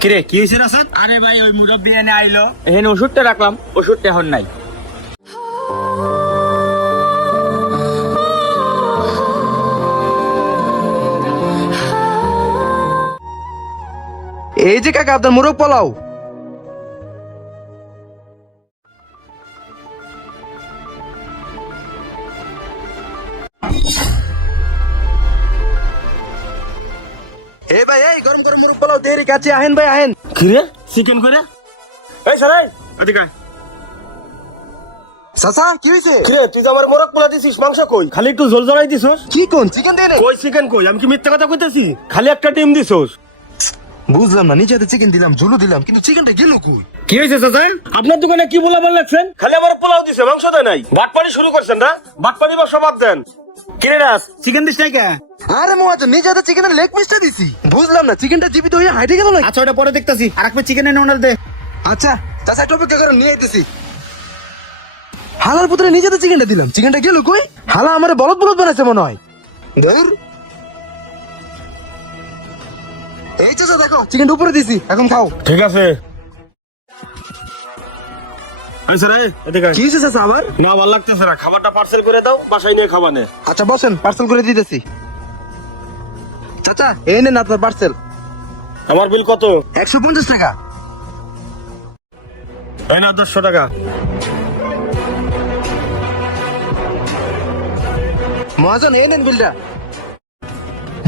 কিরে কি হয়েছে রাসাদ? আরে ভাই ওই মুরব্বি এনে আইলো, এখানে ওষুধটা রাখলাম, ওষুধটা এখন নাই। এই যে কাকা আপনার মোরগ পোলাও। এই ভাই এই গরম গরম মোরগ পোলাও দেরি কাছে আহেন ভাই আহেন। কিরে চিকেন করে? এই সরাই এদিকে আয়। চাচা কি হইছে? কিরে তুই তো আমার মোরগ পোলা দিছিস, মাংস কই? খালি একটু ঝোল ঝোলাই দিছস। কি কোন চিকেন দেন? কই চিকেন কই? আমি কি মিথ্যা কথা কইতেছি? খালি একটা ডিম দিছস। বুঝলাম না, নিজে হাতে চিকেন দিলাম, ঝুলো দিলাম, কিন্তু চিকেনটা গেল কই? কি হয়েছে চাচা? আপনার দোকানে কি বলাবার লাগছেন? খালি আমার পোলাও দিছে, মাংস দেয় নাই। বাটপাড়ি শুরু করছেন না? বাটপাড়ি বা সবাব দেন। কিরে রাস চিকেন দিস নাই কে? আরে মহাজন নিজে হাতে চিকেনের লেগ পিসটা দিছি। বুঝলাম না চিকেনটা জীবিত হয়ে হাইটে গেল না। আচ্ছা ওটা পরে দেখতাছি, আর এক প্লেট চিকেন এনে ওনার দে। আচ্ছা চাচা একটু অপেক্ষা করুন, নিয়ে আইতেছি। হালার পুত্রে নিজে হাতে চিকেনটা দিলাম, চিকেনটা গেল কই? হালা আমারে বলদ বলদ বানাইছে মনে হয়। ধুর। এই চাচা দেখো চিকেনটা উপরে দিছি, এখন খাও। ঠিক আছে। এই সরাই এদিকে আয়। কি হয়েছে চাচা আবার? না ভালো লাগতেছে না, খাবারটা পার্সেল করে দাও, বাসায় নিয়ে খাবা নে। আচ্ছা বসেন, পার্সেল করে দিতেছি। চাচা এই নেন আপনার পার্সেল। আমার বিল কত? 150 টাকা। এই না 100 টাকা। মহাজন এই নেন বিলটা।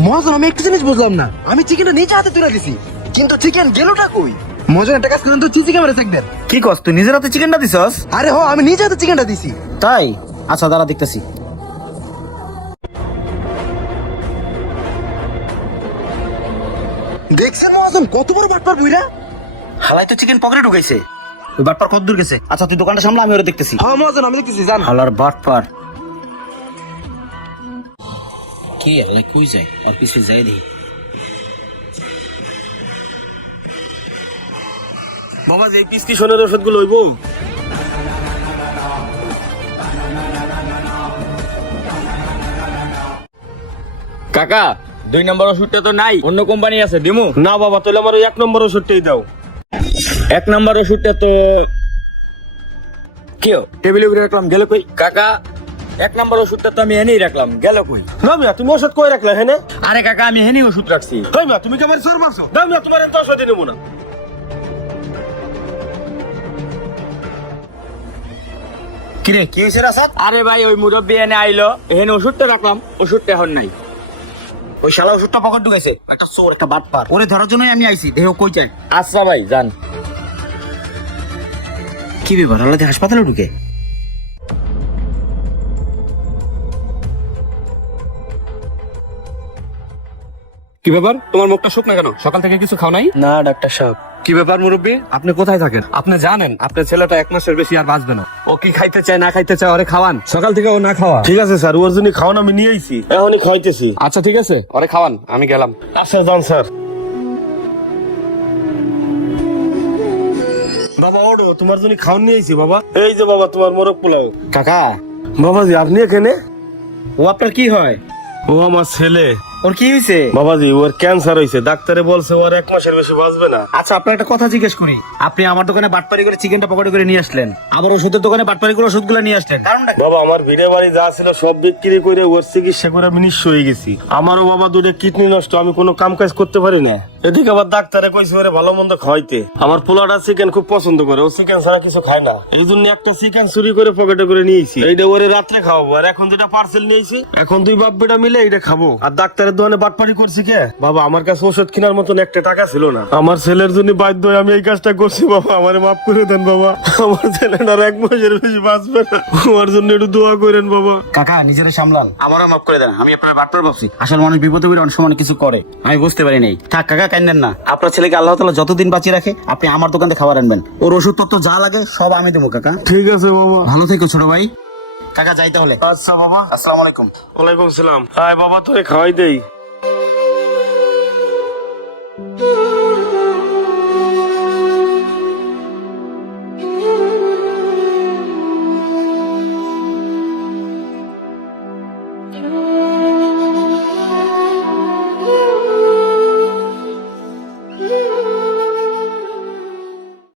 মহাজন আমি একটা জিনিস বুঝলাম না, আমি চিকেনটা নিজে হাতে তুলে দিছি, কিন্তু চিকেন গেলটা কই? মহাজন একটা কাজ করেন তো, চিজি ক্যামেরা চেক দেন। কি কস তুই নিজের হাতে চিকেনটা দিছস? আরে হো আমি নিজে হাতে চিকেনটা দিছি। তাই? আচ্ছা দাঁড়া দেখতেছি। দেখছেন মহাজন কত বড় বাটপার বুইরা? হালাই তো চিকেন পকেটে ঢুকাইছে। ওই বাটপার কত দূর গেছে? আচ্ছা তুই দোকানটা সামলা, আমি ওরা দেখতেছি। হ্যাঁ মহাজন আমি দেখতেছি, জান। হালার বাটপার কি হালাই কই যায়? ওর পিছে যাই দেখি। বাবা যে প্রেসক্রিপশনের ওষুধগুলো হইব? কাকা 2 নম্বর ওষুধটা তো নাই, অন্য কোম্পানি আছে দিমু? না বাবা, তাহলে আমার ওই 1 নম্বর ওষুধটাই দাও। 1 নম্বর ওষুধটা তো কেউ টেবিলে উপরে রাখলাম, গেল কই? কাকা 1 নম্বর ওষুধটা তো আমি এনেই রাখলাম, গেল কই? না মিয়া তুমি ওষুধ কই রাখলা হেনে? আরে কাকা আমি এনেই ওষুধ রাখছি। হেই মিয়া তুমি কি আমার চোর মারছো? না মিয়া তোমার এত ওষুধ নেবো না। কিরে কি হয়েছে রাসাদ? আরে ভাই ওই মুরব্বি এনে আইলো, এখানে ওষুধটা রাখলাম, ওষুধটা এখন নাই। ওই শালা ওষুধটা পকেট ঢুকাইছে, একটা চোর একটা বাটপার, ওরে ধরার জন্যই আমি আইছি, দেখো কই যায়। আচ্ছা ভাই যান। কি ব্যাপার আলাদা হাসপাতালে ঢুকে? কি ব্যাপার তোমার মুখটা শুকনা কেন? সকাল থেকে কিছু খাও নাই? না ডাক্তার সাহেব। কি ব্যাপার মুরব্বী, আপনি কোথায় থাকেন? আপনি জানেন আপনার ছেলেটা 1 মাসের বেশি আর বাঁচবে না। ও কি খাইতে চায় না খাইতে চায় ওরে খাওয়ান, সকাল থেকে ও না খাওয়া। ঠিক আছে স্যার, ওর জন্য খাওয়ান আমি নিয়ে আইছি, এখনই খাইতেছি। আচ্ছা ঠিক আছে ওরে খাওয়ান, আমি গেলাম। আচ্ছা যান স্যার। বাবা ওড়ো, তোমার জন্য খাওয়ান নিয়ে আইছি বাবা। এই যে বাবা তোমার মোরগ পোলাও। কাকা বাবাজি আপনি এখানে? ও আপনার কি হয়? ও আমার ছেলে। ওর কি হয়েছে? বাবাজি ওর ক্যান্সার হয়েছে, ডাক্তারে বলছে ওর 1 মাসের বেশি বাঁচবে না। আচ্ছা আপনার একটা কথা জিজ্ঞেস করি, আপনি আমার দোকানে বাটপারি করে চিকেনটা পকেটে করে নিয়ে আসলেন, আবার ওষুধের দোকানে বাটপারি করে ওষুধগুলো নিয়ে আসলেন, কারণটা কি? বাবা আমার ভিড়ে বাড়ি যা ছিল সব বিক্রি করে ওর চিকিৎসা করে আমি নিঃস্ব হয়ে গেছি। আমারও বাবা 2টা কিডনি নষ্ট, আমি কোনো কাম কাজ করতে পারি না। এদিকে আবার ডাক্তারে কইছে ওরে ভালো মন্দ খাওয়াইতে। আমার পোলাটা চিকেন খুব পছন্দ করে, ও চিকেন ছাড়া কিছু খায় না। এই জন্য একটা চিকেন চুরি করে পকেটে করে নিয়েছি, এইটা ওরে রাত্রে খাওয়াবো। আর এখন যেটা পার্সেল নিয়েছি, এখন 2 বাপ বেটা মিলে এইটা খাবো। আর ডাক্তারের দোকানে বাটপারি করছি কে বাবা, আমার কাছে ওষুধ কেনার মতন একটা টাকা ছিল না। আমার ছেলের জন্য বাধ্য হয়ে আমি এই কাজটা করছি বাবা, আমারে মাফ করে দেন বাবা। আমার ছেলেটার 1 মাসের বেশি বাঁচবে না, আমার জন্য একটু দোয়া করেন বাবা। কাকা নিজের সামলান, আমারও মাফ করে দেন, আমি আপনার বাটপার ভাবছি। আসলে মানুষ বিপদে পড়ে অনেক সময় কিছু করে, আমি বুঝতে পারি নাই। থাক কাকা কান্দেন না, আপনার ছেলেকে আল্লাহ তাআলা যতদিন বাঁচিয়ে রাখে আপনি আমার দোকান থেকে খাবার আনবেন, ওর ওষুধপত্র যা লাগে সব আমি দেবো। কাকা ঠিক আছে বাবা। ভালো থেকো ছোট ভাই। কাকা যাই তাহলে। আচ্ছা বাবা। আসসালামু আলাইকুম। ওয়ালাইকুম সালাম। হাই বাবা তোরে খাওয়াই দেই। Mm-hmm.